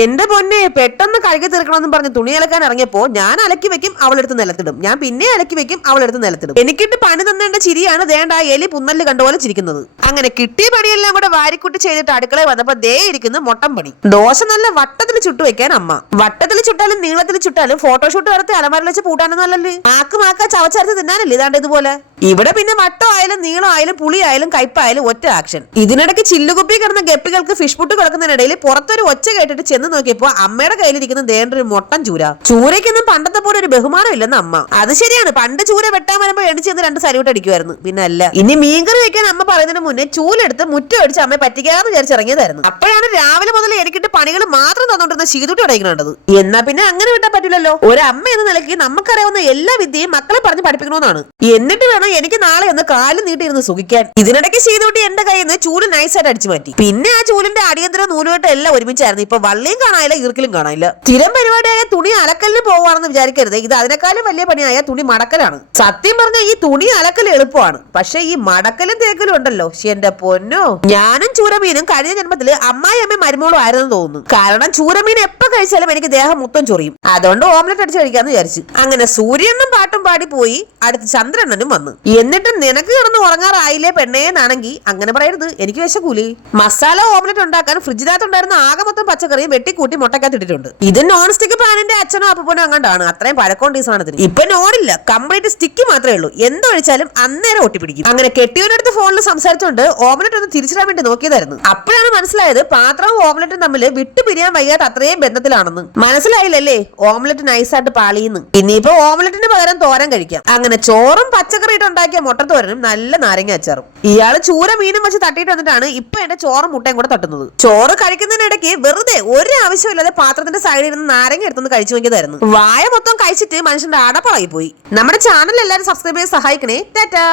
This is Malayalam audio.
എന്റെ പൊന്നെ പെട്ടെന്ന് കഴുകി തീർക്കണമെന്ന് പറഞ്ഞ് തുണി അലക്കാൻ ഇറങ്ങിയപ്പോ ഞാൻ അലക്കി വെക്കും, അവളെടുത്ത് നിലത്തിടും. ഞാൻ പിന്നെ അലക്കി വെക്കും, അവളെടുത്ത് നിലത്തിടും. എനിക്കിട്ട് പണി തന്നേണ്ട ചിരിയാണ് ദേണ്ട എലി പുന്നല് കണ്ടുപോലെ ചിരിക്കുന്നത്. അങ്ങനെ കിട്ടിയ പണിയെല്ലാം കൂടെ വാരിക്കുട്ടി ചെയ്തിട്ട് അടുക്കളയിൽ വന്നപ്പോ ദേ ഇരിക്കുന്നു മൊട്ടം പണി. ദോശ നല്ല വട്ടത്തിൽ ചുട്ടു വെക്കാൻ അമ്മ. വട്ടത്തിൽ ചുട്ടാലും നീളത്തിൽ ചുട്ടാലും ഫോട്ടോഷൂട്ട് വരത്തെ അലമാരിൽ വെച്ച് പൂട്ടാനൊന്നും അല്ലല്ലേ, ആക്ക് ചവച്ചരച്ച് തിന്നാനല്ലേ ഇതാണ്ട് ഇതുപോലെ. ഇവിടെ പിന്നെ വട്ടം ആയാലും നീളം ആയാലും പുളി ആയാലും കയ്പായാലും ഒറ്റ ആക്ഷൻ. ഇതിനിടയ്ക്ക് ചില്ലുകുപ്പി കിടന്ന ഗപ്പികൾക്ക് ഫിഷ് പുട്ട് കിടക്കുന്നതിനിടയിൽ പുറത്തൊരു ഒച്ച കേട്ടിട്ട് ചെന്ന് നോക്കിയപ്പോ അമ്മയുടെ കയ്യിലിരിക്കുന്ന ദേണ്ടൊരു മൊട്ടൻ ചൂര. ചൂരയ്ക്കൊന്നും പണ്ടത്തെ പോലെ ഒരു ബഹുമാനം ഇല്ലെന്ന് അമ്മ. അത് ശരിയാണ്, പണ്ട് ചൂര വെട്ടാൻ വരുമ്പോ എണിച്ചെന്ന് 2 സല്യൂട്ട് അടിക്കുമായിരുന്നു. പിന്നെ അല്ല, ഇനി മീൻകറി വെക്കാൻ അമ്മ പറയുന്നതിന് മുന്നേ ചൂലെടുത്ത് മുറ്റം അടിച്ച് അമ്മയെ പറ്റിക്കാന്ന് വിചാരിച്ചിറങ്ങിയതായിരുന്നു. അപ്പോഴാണ് രാവിലെ മുതൽ എനിക്കിട്ട് പണികൾ മാത്രം തന്നോണ്ടിരുന്ന ശീതുട്ടി അടയ്ക്കണത്. എന്നാ പിന്നെ അങ്ങനെ വിട്ടാൻ പറ്റില്ലല്ലോ. ഒരമ്മ എന്ന നിലയ്ക്ക് നമുക്കറിയാവുന്ന എല്ലാ വിദ്യയും മക്കളെ പറഞ്ഞ് പഠിപ്പിക്കണമെന്നാണ്. എന്നിട്ട് വേണം എനിക്ക് നാളെ ഒന്ന് കാലും നീട്ടിയിരുന്ന് സുഖിക്കാൻ. ഇതിനിടയ്ക്ക് ചെയ്തോട്ടി എന്റെ കയ്യിൽ നിന്ന് ചൂല് നൈസായിട്ട് അടിച്ചു മാറ്റി. പിന്നെ ആ ചൂലിന്റെ അടിയന്തര നൂലുകെട്ട് എല്ലാം ഒരുമിച്ചായിരുന്നു. ഇപ്പൊ വള്ളിയും കാണാനില്ല, ഈർക്കിലും കാണാനില്ല. സ്ഥിരം പരിപാടിയായ തുണി അലക്കലിന് പോവാണെന്ന് വിചാരിക്കരുത്. ഇത് അതിനേക്കാളും വലിയ പണിയായ തുണി മടക്കലാണ്. സത്യം പറഞ്ഞാൽ ഈ തുണി അലക്കൽ എളുപ്പമാണ്, പക്ഷെ ഈ മടക്കലും തേക്കലും ഉണ്ടല്ലോ എന്റെ പൊന്നോ. ഞാനും ചൂരമീനും കഴിഞ്ഞ ജന്മത്തില് അമ്മായി മരുമോളും ആയിരുന്നു തോന്നുന്നു. കാരണം ചൂരമീൻ എപ്പോ കഴിച്ചാലും എനിക്ക് ദേഹം മൊത്തം ചൊറിയും. അതുകൊണ്ട് ഓംലെറ്റ് അടിച്ച് കഴിക്കാന്ന് വിചാരിച്ചു. അങ്ങനെ സൂര്യനും പാട്ടും പാടി പോയി. അടുത്ത് ചന്ദ്രണ്ണനും വന്നു. എന്നിട്ട് നിനക്ക് കിടന്ന് ഉറങ്ങാറായില്ലേ പെണ്ണേന്നാണെങ്കിൽ അങ്ങനെ പറയരുത്, എനിക്ക് വിശക്കൂലേ. മസാല ഓംലെറ്റ് ഉണ്ടാക്കാൻ ഫ്രിഡ്ജിനകത്തുണ്ടായിരുന്ന ആകെ മൊത്തം പച്ചക്കറിയും വെട്ടിക്കൂട്ടി മുട്ടക്കകത്ത് ഇട്ടിട്ടുണ്ട്. ഇത് നോൺ സ്റ്റിക്ക് പാനിന്റെ അച്ഛനോ അപ്പനോ അങ്ങോട്ടാണ്. അത്രയും പഴക്കൊണ്ട് ഈ സാധനത്തിന്. ഇപ്പൊ നോണില്ല, കംപ്ലീറ്റ് സ്റ്റിക്ക് മാത്രമേ ഉള്ളൂ. എന്തൊഴിച്ചാലും അന്നേരം ഒട്ടിപ്പിടിക്കും. അങ്ങനെ കെട്ടിയോനടുത്ത് ഫോണിൽ സംസാരിച്ചുകൊണ്ട് ഓംലെറ്റ് ഒന്ന് തിരിച്ചിടാൻ വേണ്ടി നോക്കിയതായിരുന്നു. അപ്പോഴാണ് മനസ്സിലായത് പാത്രവും ഓംലെറ്റും തമ്മിൽ വിട്ടുപിരിയാൻ വയ്യാത്ത അത്രയും ബന്ധത്തിലാണെന്ന്. മനസ്സിലായില്ലല്ലേ ഓംലെറ്റ് നൈസായിട്ട് പാളിയെന്ന്. ഇനിയിപ്പോ ഓംലെറ്റിന് പകരം തോരൻ കഴിക്കാം. അങ്ങനെ ചോറും പച്ചക്കറി ഇട്ടുണ്ടാക്കിയ മുട്ടത്തോരനും നല്ല നാരങ്ങ അച്ചാറും. ഇയാള് ചൂര മീനും വെച്ച് തട്ടിയിട്ട് വന്നിട്ടാണ് ഇപ്പൊ എന്റെ ചോറും മുട്ടയും കൂടെ തട്ടുന്നത്. ചോറ് കഴിക്കുന്നതിനിടയ്ക്ക് വെറുതെ ഒരു ആവശ്യമില്ലാതെ പാത്രത്തിന്റെ സൈഡിൽ ഇരുന്ന് നാരങ്ങ എടുത്തൊന്ന് കഴിച്ചു നോക്കിയതായിരുന്നു. വായ മൊത്തം കഴിച്ചിട്ട് മനുഷ്യന്റെ അടപ്പളായി പോയി. നമ്മുടെ ചാനൽ എല്ലാവരും സബ്സ്ക്രൈബ് ചെയ്ത് സഹായിക്കണേ. ടാറ്റാ.